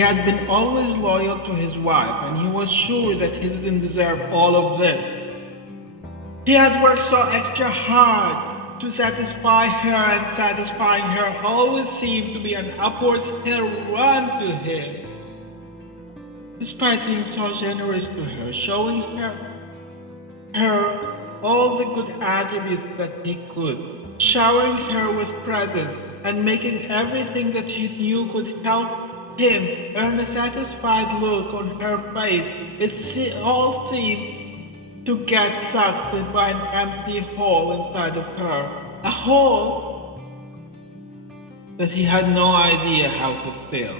had been always loyal to his wife, and he was sure that he didn't deserve all of this. He had worked so extra hard to satisfy her, and satisfying her always seemed to be an upwards hill run to him. Despite being so generous to her, showing her all the good attributes that he could, showering her with presents, and making everything that he knew could help him earn a satisfied look on her face, it all seemed to get sucked by an empty hole inside of her. A hole that he had no idea how to fill.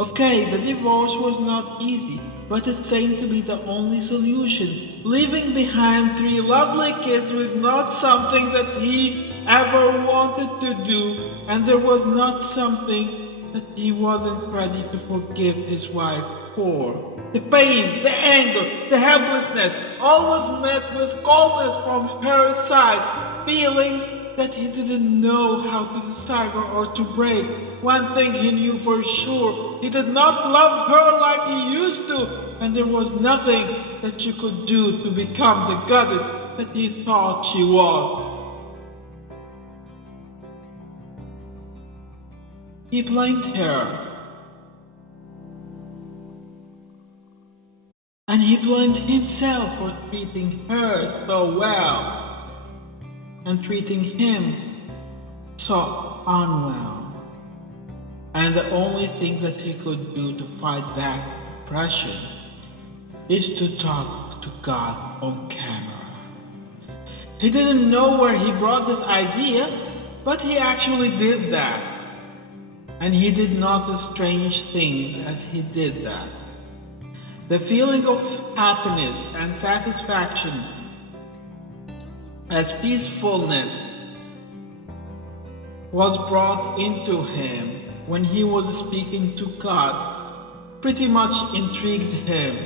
Okay, the divorce was not easy, but it seemed to be the only solution. Leaving behind 3 lovely kids was not something that he ever wanted to do, and there was not something that he wasn't ready to forgive his wife for. The pain, the anger, the helplessness, all was met with coldness from her side, feelings that he didn't know how to decipher or to break. One thing he knew for sure, he did not love her like he used to, and there was nothing that she could do to become the goddess that he thought she was. He blamed her. And he blamed himself for treating her so well and treating him so unwell. And the only thing that he could do to fight back depression is to talk to God on camera. He didn't know where he brought this idea, but he actually did that. And he did notice strange things as he did that. The feeling of happiness and satisfaction as peacefulness was brought into him when he was speaking to God, pretty much intrigued him.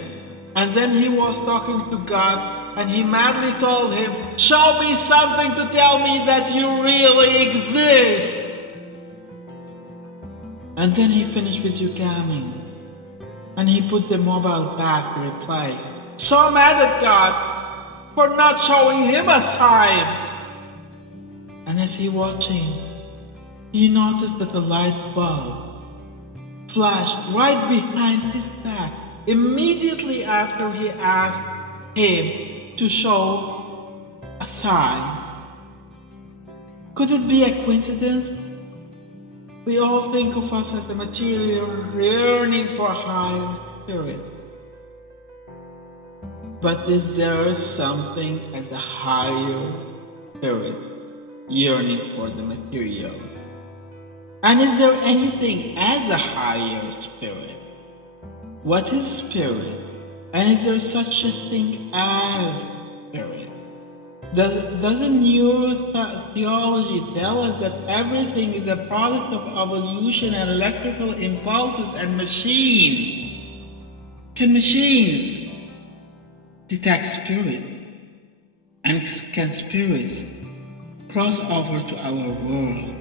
And then he was talking to God, and he madly told him, "Show me something to tell me that you really exist." And then he finished video gamming, and he put the mobile back to replay, so mad at God for not showing him a sign. And as he watching, he noticed that the light bulb flashed right behind his back immediately after he asked him to show a sign. Could it be a coincidence? We all think of us as a material yearning for a higher spirit. But is there something as a higher spirit yearning for the material? And is there anything as a higher spirit? What is spirit? And is there such a thing as spirit? Doesn't neurotheology tell us that everything is a product of evolution and electrical impulses and machines? Can machines detect spirit? And can spirits cross over to our world?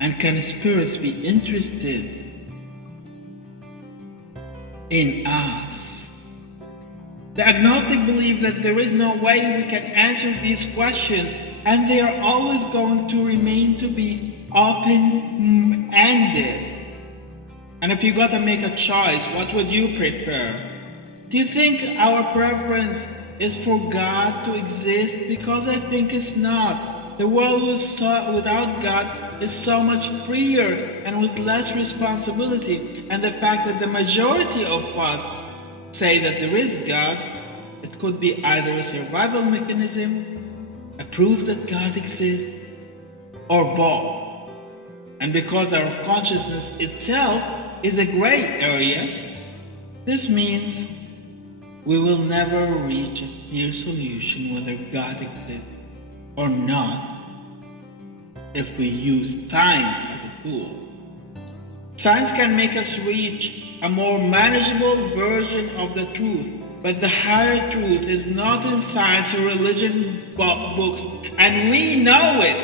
And can spirits be interested in us? The agnostic believes that there is no way we can answer these questions, and they are always going to remain to be open-ended. And if you gotta make a choice, what would you prefer? Do you think our preference is for God to exist? Because I think it's not. The world without God is so much freer and with less responsibility. And the fact that the majority of us say that there is God, it could be either a survival mechanism, a proof that God exists, or both. And because our consciousness itself is a gray area, this means we will never reach a clear solution whether God exists or not if we use science as a tool. Science can make us reach a more manageable version of the truth, but the higher truth is not in science or religion books, and we know it.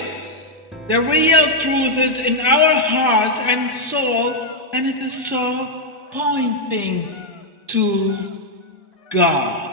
The real truth is in our hearts and souls and it is so pointing to God.